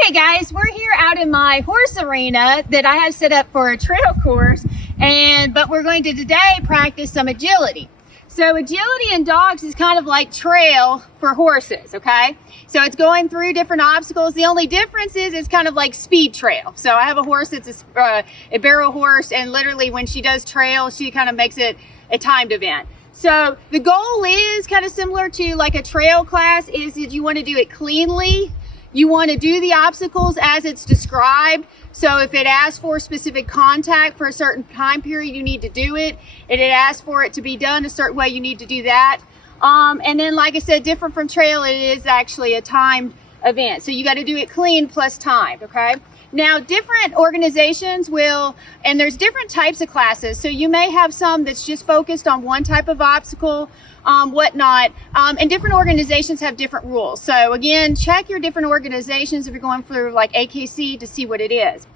Okay guys, we're here out in my horse arena that I have set up for a trail course, but we're going to today practice some agility. So agility in dogs is kind of like trail for horses, okay? So it's going through different obstacles. The only difference is it's kind of like speed trail. So I have a horse that's a barrel horse, and literally when she does trail, she kind of makes it a timed event. So the goal is kind of similar to like a trail class, is that you want to do it cleanly. You want to do the obstacles as it's described. So if it asks for specific contact for a certain time period, you need to do it. If it asks for it to be done a certain way, you need to do that. And then, like I said, different from trail, it is actually a timed event. So you got to do it clean plus timed, okay? Now, different organizations will, and there's different types of classes. So you may have some that's just focused on one type of obstacle, whatnot. And different organizations have different rules. So again, check your different organizations if you're going through like AKC to see what it is.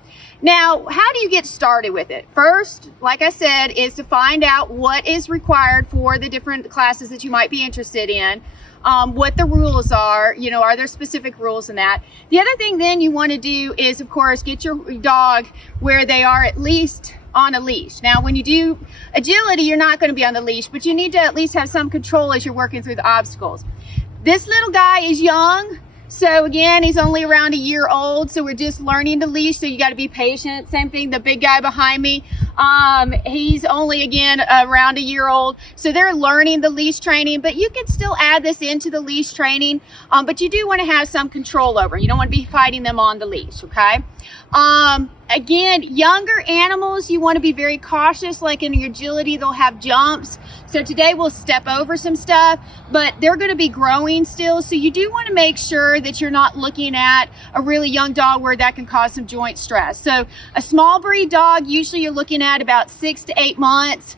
Now, how do you get started with it? First, like I said, is to find out what is required for the different classes that you might be interested in. What the rules are, are there specific rules in that? The other thing then you want to do is, of course, get your dog where they are at least on a leash. Now, when you do agility, you're not going to be on the leash, but you need to at least have some control as you're working through the obstacles. This little guy is young. So again, he's only around a year old, so we're just learning the leash, so you got to be patient. Same thing, the big guy behind me, he's only, again, around a year old, so they're learning the leash training, but you can still add this into the leash training, but you do want to have some control over. You don't want to be fighting them on the leash, okay? Again, younger animals, you want to be very cautious. Like in your agility, they'll have jumps. So today we'll step over some stuff, but they're going to be growing still. So you do want to make sure that you're not looking at a really young dog where that can cause some joint stress. So a small breed dog, usually you're looking at about 6 to 8 months.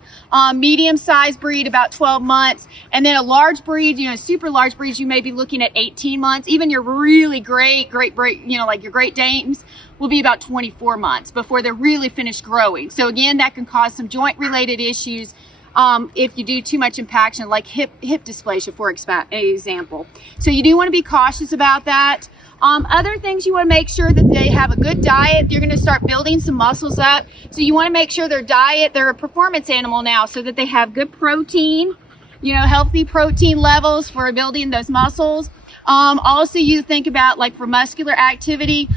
Medium sized breed, about 12 months. And then a large breed, super large breeds, you may be looking at 18 months. Even your really great breed, like your Great Danes, will be about 24 months before they're really finished growing. So again, that can cause some joint related issues if you do too much impaction, like hip dysplasia, for example. So you do want to be cautious about that. Other things, you want to make sure that they have a good diet. You're going to start building some muscles up. So you want to make sure their diet, they're a performance animal now, so that they have good protein, healthy protein levels for building those muscles. Also, you think about like for muscular activity,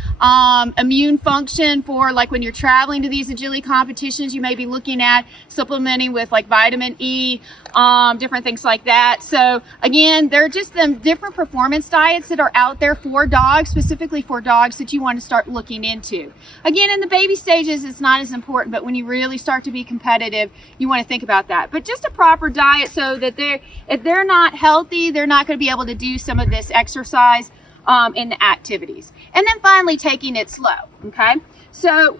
immune function for like when you're traveling to these agility competitions, you may be looking at supplementing with like vitamin E, different things like that. So again, there are just them different performance diets that are out there for dogs, specifically for dogs, that you want to start looking into. Again, in the baby stages, it's not as important, but when you really start to be competitive, you want to think about that. But just a proper diet so that if they're not healthy, they're not going to be able to do some of this exercise in the activities. And then finally, taking it slow, okay? So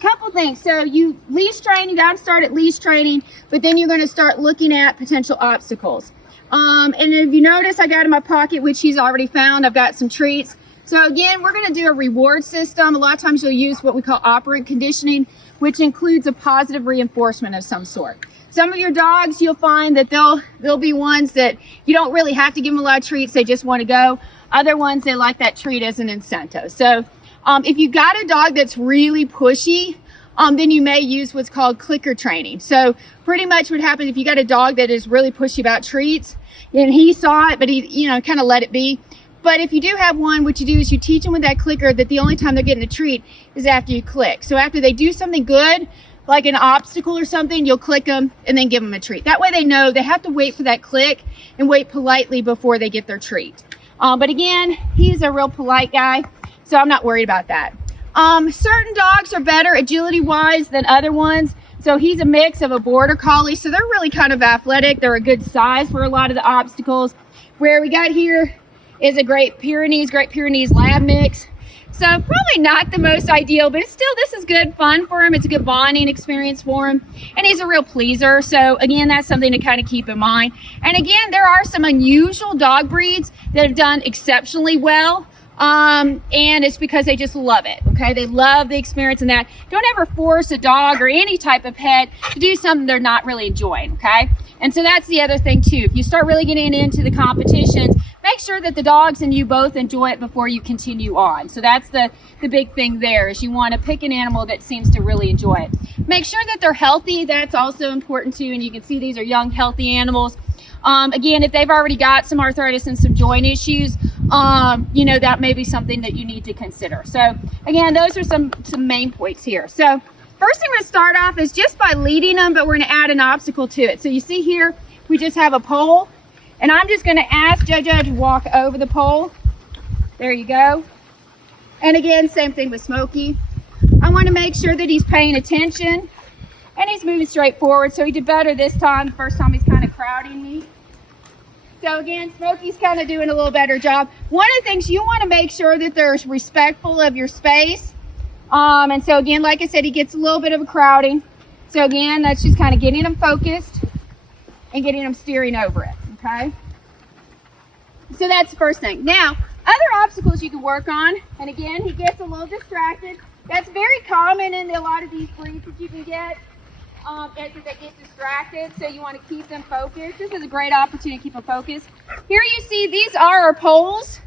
couple things. So you leash train, you got to start at leash training, but then you're going to start looking at potential obstacles. And if you notice, I got in my pocket, which he's already found, I've got some treats. So again, we're going to do a reward system. A lot of times you'll use what we call operant conditioning, which includes a positive reinforcement of some sort. Some of your dogs, you'll find that they'll be ones that you don't really have to give them a lot of treats. They just want to go. Other ones, they like that treat as an incentive. So if you got a dog that's really pushy, then you may use what's called clicker training. So pretty much what happens if you got a dog that is really pushy about treats, and he saw it, but he, kind of let it be. But if you do have one, what you do is you teach them with that clicker that the only time they're getting a treat is after you click. So after they do something good, like an obstacle or something, you'll click them and then give them a treat. That way they know they have to wait for that click and wait politely before they get their treat. But again, he's a real polite guy, so I'm not worried about that. Certain dogs are better agility-wise than other ones. So he's a mix of a border collie, so they're really kind of athletic. They're a good size for a lot of the obstacles. Where we got here is a Great Pyrenees lab mix. So probably not the most ideal, but still, this is good fun for him. It's a good bonding experience for him. And he's a real pleaser. So again, that's something to kind of keep in mind. And again, there are some unusual dog breeds that have done exceptionally well And it's because they just love it. Okay, they love the experience in that. Don't ever force a dog or any type of pet to do something they're not really enjoying. Okay, and so that's the other thing too. If you start really getting into the competitions, make sure that the dogs and you both enjoy it before you continue on. So that's the big thing there, is you want to pick an animal that seems to really enjoy it. Make sure that they're healthy. That's also important too. And you can see these are young, healthy animals. Again, if they've already got some arthritis and some joint issues, you know, that may be something that you need to consider. So again, those are some main points here. So first thing we're going to start off is just by leading them, but we're going to add an obstacle to it. So you see here, we just have a pole, and I'm just going to ask JoJo to walk over the pole. There you go. And again, same thing with Smokey. I want to make sure that he's paying attention and he's moving straight forward. So he did better this time. The first time he's kind of crowding me. So again, Smokey's kind of doing a little better job. One of the things, you want to make sure that they're respectful of your space. And so again, like I said, he gets a little bit of a crowding. So again, that's just kind of getting him focused and getting him steering over it, okay? So that's the first thing. Now, other obstacles you can work on, and again, he gets a little distracted. That's very common in a lot of these breeds that you can get. As they get distracted, so you want to keep them focused. This is a great opportunity to keep them focused. Here you see these are our poles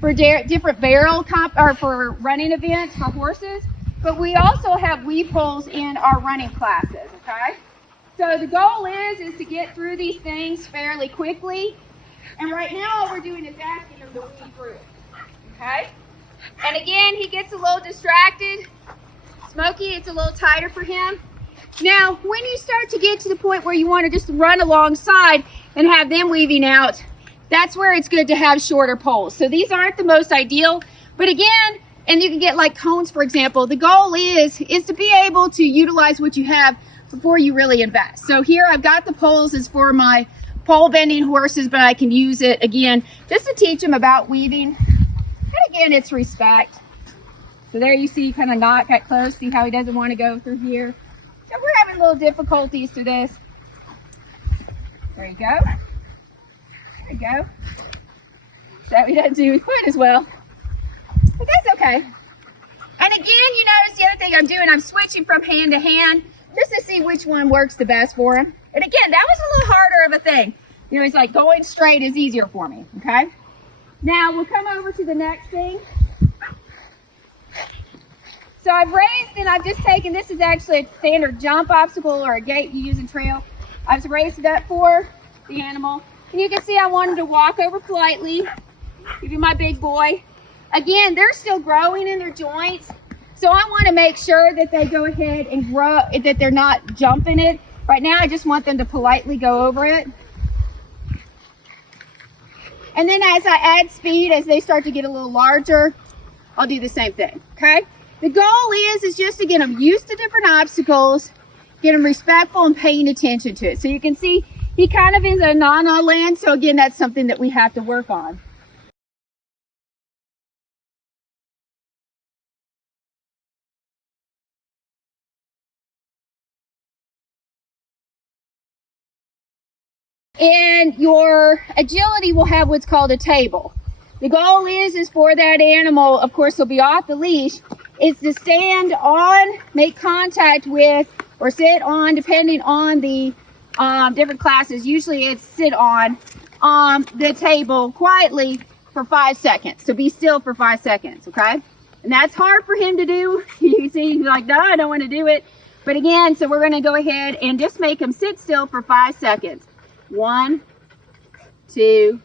for different barrel or for running events for horses, but we also have weave poles in our running classes. Okay, so the goal is to get through these things fairly quickly, and right now all we're doing is asking them to weave through. Okay, and again, he gets a little distracted. Smokey, it's a little tighter for him. Now, when you start to get to the point where you want to just run alongside and have them weaving out, that's where it's good to have shorter poles. So these aren't the most ideal, but again, and you can get like cones, for example. The goal is to be able to utilize what you have before you really invest. So here I've got the poles as for my pole bending horses, but I can use it again just to teach them about weaving. And again, it's respect. So there you see, you kind of not got close. See how he doesn't want to go through here. So we're having little difficulties to this. There you go. There you go. So he doesn't do quite as well. But that's okay. And again, you notice the other thing I'm doing, I'm switching from hand to hand just to see which one works the best for him. And again, that was a little harder of a thing. You know, he's like, going straight is easier for me, okay? Now we'll come over to the next thing. So I've raised and I've just taken, this is actually a standard jump obstacle or a gate you use in trail. I've raised it up for the animal. And you can see I want him to walk over politely. Give you my big boy. Again, they're still growing in their joints. So I want to make sure that they go ahead and grow, that they're not jumping it. Right now, I just want them to politely go over it. And then as I add speed, as they start to get a little larger, I'll do the same thing, okay? The goal is just to get them used to different obstacles, get them respectful and paying attention to it. So you can see he kind of is a na-na land. So again, that's something that we have to work on. And your agility will have what's called a table. The goal is for that animal, of course, will be off the leash, is to stand on, make contact with, or sit on, depending on the different classes. Usually it's sit on the table quietly for 5 seconds. So be still for 5 seconds, okay? And that's hard for him to do. You can see he's like, no, I don't want to do it. But again, so we're going to go ahead and just make him sit still for 5 seconds. 1, 2,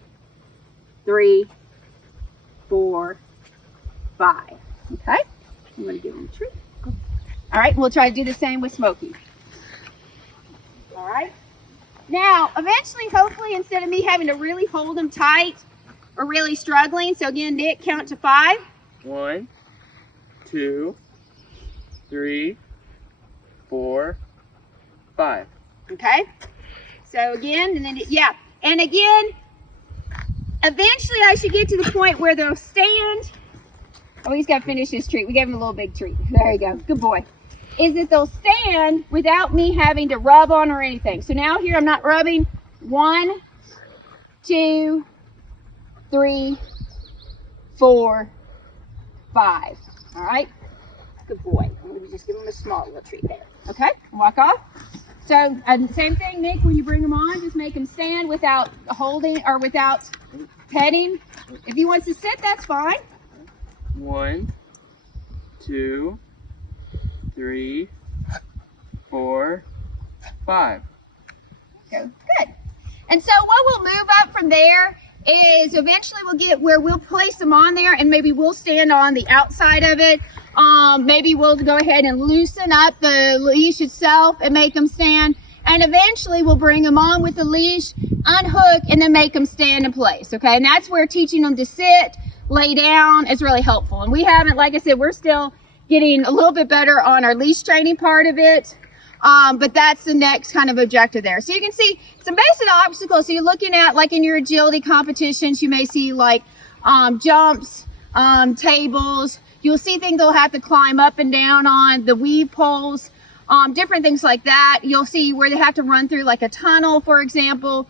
3, 4, 5. Okay? I'm going to give him a treat. All right, we'll try to do the same with Smokey. All right. Now, eventually, hopefully, instead of me having to really hold him tight or really struggling, so again, Nick, count to 5. 1, 2, 3, 4, 5. Okay? So again, and then, yeah. And again, eventually I should get to the point where they'll stand. Oh, he's got to finish his treat. We gave him a little big treat. There you go. Good boy. Is that they'll stand without me having to rub on or anything. So now here I'm not rubbing. 1, 2, 3, 4, 5. All right? Good boy. I'm going to just give him a small little treat there. Okay? Walk off. So, same thing, Nick, when you bring him on, just make him stand without holding or without petting. If he wants to sit, that's fine. 1, 2, 3, 4, 5. Good. And so what we'll move up from there is eventually we'll get where we'll place them on there, and maybe we'll stand on the outside of it. Maybe we'll go ahead and loosen up the leash itself and make them stand. And eventually we'll bring them on with the leash, unhook, and then make them stand in place. Okay, and that's where teaching them to sit, lay down is really helpful. And we haven't, like I said, we're still getting a little bit better on our leash training part of it. But that's the next kind of objective there. So you can see some basic obstacles. So you're looking at, like in your agility competitions, you may see like jumps, tables. You'll see things they'll have to climb up and down on, the weave poles, different things like that. You'll see where they have to run through like a tunnel, for example.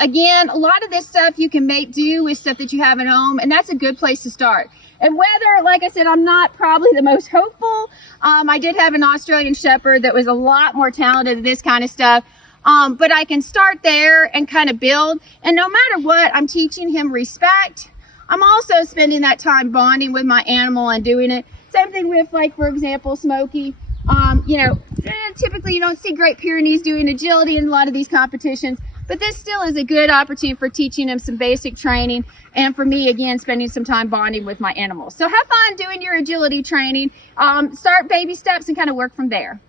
Again, a lot of this stuff you can make do with stuff that you have at home, and that's a good place to start. And whether, like I said, I'm not probably the most hopeful. I did have an Australian Shepherd that was a lot more talented at this kind of stuff. But I can start there and kind of build. And no matter what, I'm teaching him respect. I'm also spending that time bonding with my animal and doing it. Same thing with, like, for example, Smokey. Typically you don't see Great Pyrenees doing agility in a lot of these competitions. But this still is a good opportunity for teaching them some basic training, and for me, again, spending some time bonding with my animals. So have fun doing your agility training. Start baby steps and kind of work from there.